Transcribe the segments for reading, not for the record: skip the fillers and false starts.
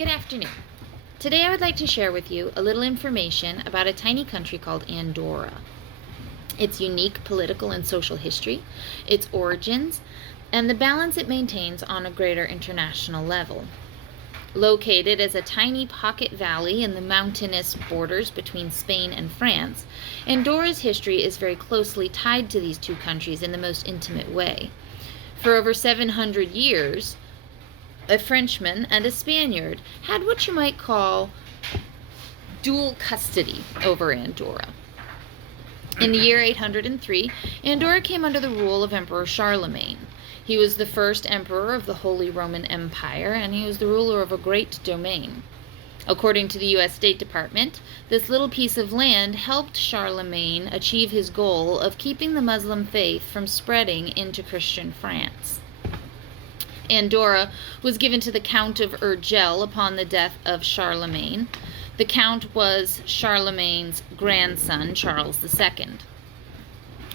Good afternoon. Today I would like to share with you a little information about a tiny country called Andorra. Its unique political and social history, its origins, and the balance it maintains on a greater international level. Located as a tiny pocket valley in the mountainous borders between Spain and France, Andorra's history is very closely tied to these two countries in the most intimate way. For over 700 years, a Frenchman and a Spaniard had what you might call dual custody over Andorra. In the year 803, Andorra came under the rule of Emperor Charlemagne. He was the first emperor of the Holy Roman Empire, and he was the ruler of a great domain. According to the U.S. State Department, this little piece of land helped Charlemagne achieve his goal of keeping the Muslim faith from spreading into Christian France. Andorra was given to the Count of Urgell upon the death of Charlemagne. The Count was Charlemagne's grandson, Charles II.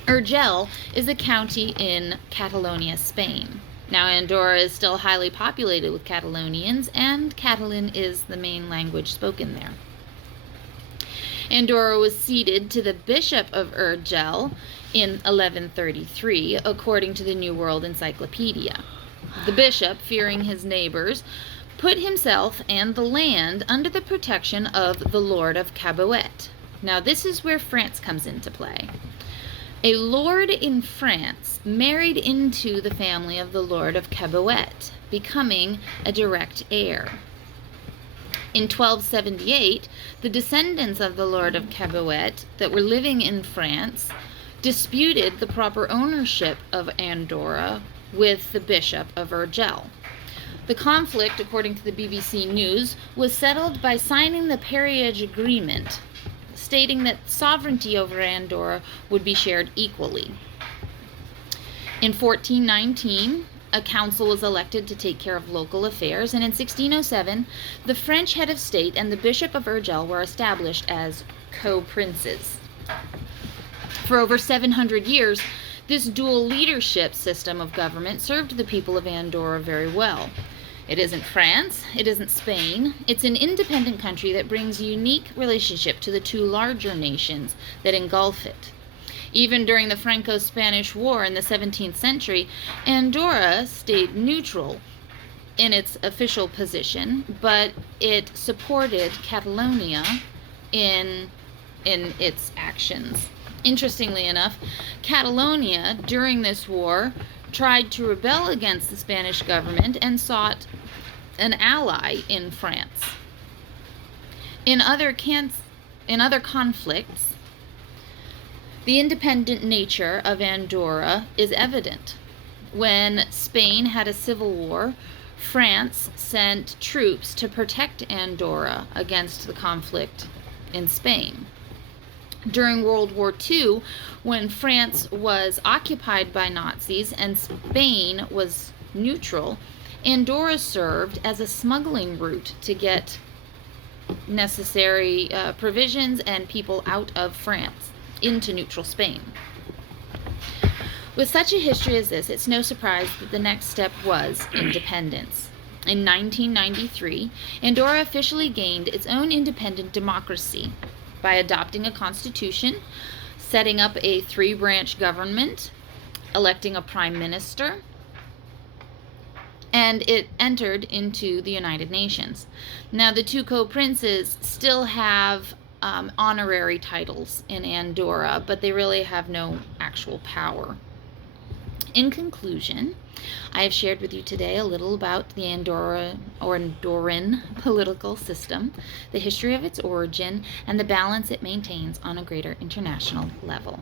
Urgell is a county in Catalonia, Spain. Now, Andorra is still highly populated with Catalonians, and Catalan is the main language spoken there. Andorra was ceded to the Bishop of Urgell in 1133, according to the New World Encyclopedia. The bishop, fearing his neighbors, put himself and the land under the protection of the Lord of Cabouet. Now, this is where France comes into play. A lord in France married into the family of the Lord of Cabouet, becoming a direct heir. In 1278, the descendants of the Lord of Cabouet that were living in France disputed the proper ownership of Andorra with the Bishop of Urgell. The conflict, according to the BBC News, was settled by signing the Peerage Agreement, stating that sovereignty over Andorra would be shared equally. In 1419, a council was elected to take care of local affairs, and in 1607, the French head of state and the Bishop of Urgell were established as co-princes. For over 700 years, this dual leadership system of government served the people of Andorra very well. It isn't France, it isn't Spain, it's an independent country that brings a unique relationship to the two larger nations that engulf it. Even during the Franco-Spanish War in the 17th century, Andorra stayed neutral in its official position, but it supported Catalonia in its actions. Interestingly enough, Catalonia, during this war, tried to rebel against the Spanish government and sought an ally in France. In other conflicts, the independent nature of Andorra is evident. When Spain had a civil war, France sent troops to protect Andorra against the conflict in Spain. During World War II, when France was occupied by Nazis and Spain was neutral, Andorra served as a smuggling route to get necessary provisions and people out of France into neutral Spain. With such a history as this, it's no surprise that the next step was independence. In 1993, Andorra officially gained its own independent democracy by adopting a constitution, setting up a 3-branch government, electing a prime minister, and it entered into the United Nations. Now, the two co-princes still have honorary titles in Andorra, but they really have no actual power. In conclusion, I have shared with you today a little about the Andorran political system, the history of its origin, and the balance it maintains on a greater international level.